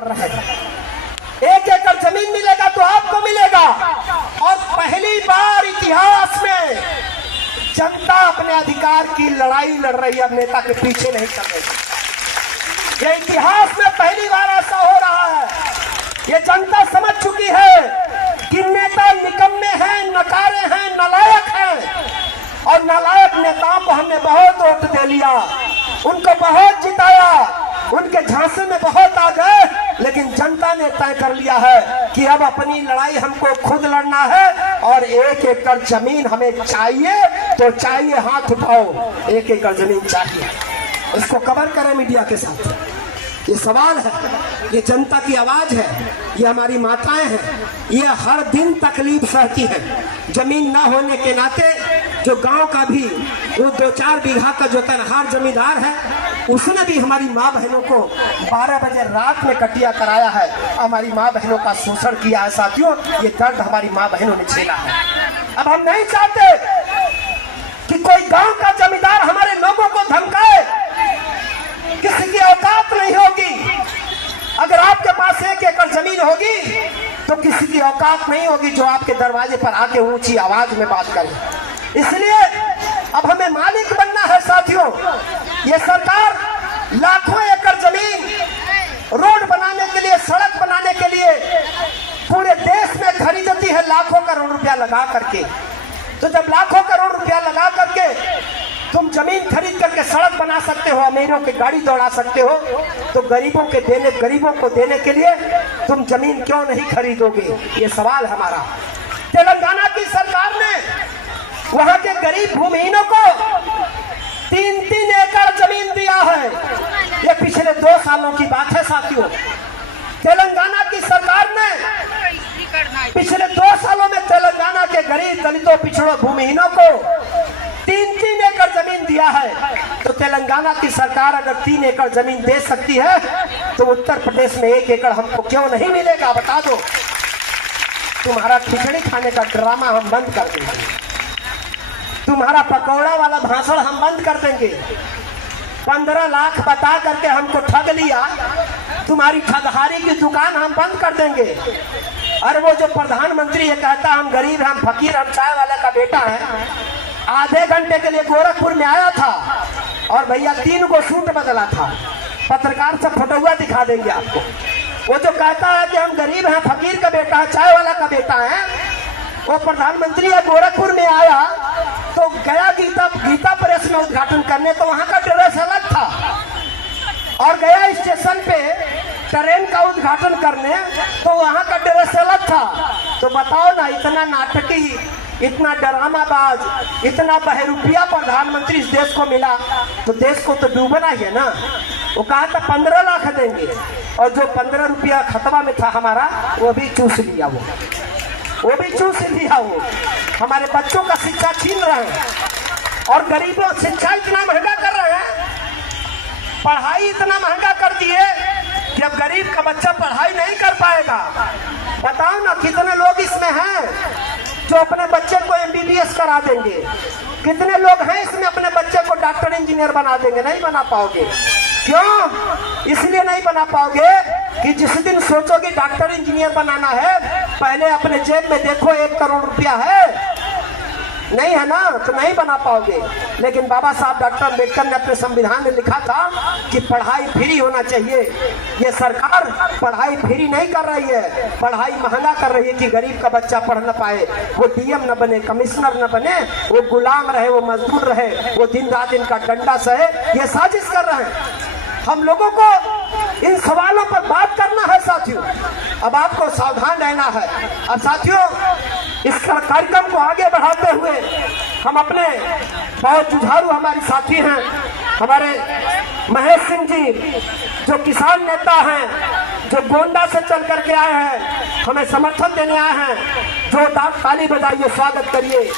लड़ रहे हैं। 1 एकड़ जमीन मिलेगा तो आपको मिलेगा। और पहली बार इतिहास में जनता अपने अधिकार की लड़ाई लड़ रही है, नेता के पीछे नहीं चल रही। ये इतिहास में पहली बार ऐसा हो रहा है। ये जनता समझ चुकी है कि नेता निकम्मे हैं, नकारे हैं, नालायक हैं। और नालायक नेताओं को हमने बहुत वोट दे लिया, उनको बहुत जिताया, उनके झांसे में बहुत आ गए, लेकिन जनता ने तय कर लिया है कि अब अपनी लड़ाई हमको खुद लड़ना है। और 1 एकड़ जमीन हमें चाहिए तो चाहिए, हाथ उठाओ, 1 एकड़ जमीन चाहिए। इसको कवर करें मीडिया के साथ। ये सवाल है, ये जनता की आवाज है, ये हमारी माताएं हैं, ये हर दिन तकलीफ सहती है। जमीन ना होने के नाते जो गांव का भी वो 2-4 बीघा का जो तनहार जमींदार है, उसने भी हमारी माँ बहनों को 12 बजे रात में कटिया कराया है, हमारी माँ बहनों का शोषण किया है। साथियों, ये दर्द हमारी माँ बहनों ने झेला है। अब हम नहीं चाहते कि कोई गांव का जमींदार हमारे लोगों को धमकाए। किसी की औकात नहीं होगी। अगर आपके पास 1 एकड़ जमीन होगी तो किसी की औकात नहीं होगी जो आपके दरवाजे पर आके ऊंची आवाज में बात करे। इसलिए अब हमें मालिक बनना है। साथियों, ये सरकार लाखों एकड़ जमीन रोड बनाने के लिए, सड़क बनाने के लिए पूरे देश में खरीदती है, लाखों करोड़ रुपया लगा करके। तो जब लाखों करोड़ रुपया लगा करके तुम जमीन खरीद करके सड़क बना सकते हो, अमीरों की गाड़ी दौड़ा सकते हो, तो गरीबों को देने के लिए तुम जमीन क्यों नहीं खरीदोगे? ये सवाल हमारा। तेलंगाना की सरकार ने वहां के गरीब भूमिहीनों को 3-3 एकड़ जमीन दिया है। ये पिछले 2 सालों की बात है साथियों। तेलंगाना की सरकार ने पिछले 2 सालों में तेलंगाना के गरीब, दलितों, पिछड़ों, भूमिहीनों को 3-3 एकड़ जमीन दिया है। तो तेलंगाना की सरकार अगर 3 एकड़ जमीन दे सकती है तो उत्तर प्रदेश में 1 एकड़ हमको क्यों नहीं मिलेगा? बता दो। तुम्हारा खिचड़ी खाने का ड्रामा हम बंद कर देंगे, तुम्हारा पकौड़ा वाला भाषण हम बंद कर देंगे। 15 लाख बता करके हमको ठग लिया, तुम्हारी ठगहारी की दुकान हम बंद कर देंगे। और वो जो प्रधानमंत्री ये कहता हम गरीब, हम फकीर, हम चाय वाले का बेटा है, आधे घंटे के लिए गोरखपुर में आया था और भैया 3 को सूट बदला था। पत्रकार से फोटोआ दिखा देंगे आपको। वो जो कहता है कि हम गरीब हैं, फकीर का बेटा है, चाय वाला का बेटा है, वो प्रधानमंत्री गोरखपुर में आया तो गया गीता प्रेस में उद्घाटन करने, तो वहां का ड्रेस अलग था। और गया स्टेशन पे ट्रेन का उद्घाटन करने, तो वहां का ड्रेस अलग था। तो बताओ ना, इतना नाटकी, इतना ड्रामाबाज, इतना बहरूपिया प्रधानमंत्री इस देश को मिला तो देश को तो डूबना ही है ना। वो कहा था 15 लाख देंगे, और जो 15 रुपया खतवा में था हमारा, वो भी चूस लिया, वो भी चूस लिया। वो हमारे बच्चों का शिक्षा छीन रहे हैं और गरीबों शिक्षा इतना महंगा कर रहे हैं, पढ़ाई इतना महंगा कर दिए कि अब गरीब का बच्चा पढ़ाई नहीं कर पाएगा। बताओ ना, कितने लोग इसमें हैं जो अपने बच्चे को MBBS करा देंगे? कितने लोग हैं इसमें अपने बच्चे को डॉक्टर, इंजीनियर बना देंगे? नहीं बना पाओगे। क्यों? इसलिए नहीं बना पाओगे कि जिस दिन सोचोगे डॉक्टर, इंजीनियर बनाना है, पहले अपने जेब में देखो 1 करोड़ रुपया है, नहीं है ना, तो नहीं बना पाओगे। लेकिन बाबा साहब डॉक्टर अम्बेडकर ने अपने संविधान में लिखा था कि पढ़ाई फ्री होना चाहिए। ये सरकार पढ़ाई फ्री नहीं कर रही है, पढ़ाई महंगा कर रही है कि गरीब का बच्चा पढ़ न पाए, वो DM न बने, कमिश्नर न बने, वो गुलाम रहे, वो मजदूर रहे, वो दिन रात इनका डंडा सहे। ये साजिश कर रहे हैं। हम लोगों को इन सवालों पर बात करना है साथियों। अब आपको सावधान रहना है। और साथियों, इस कार्यक्रम को आगे बढ़ाते हुए हम अपने बहुत जुझारू हमारे साथी हैं, हमारे महेश सिंह जी, जो किसान नेता हैं, जो गोंडा से चल करके आए हैं, हमें समर्थन देने आए हैं। जोरदार ताली बजाइए, स्वागत करिए।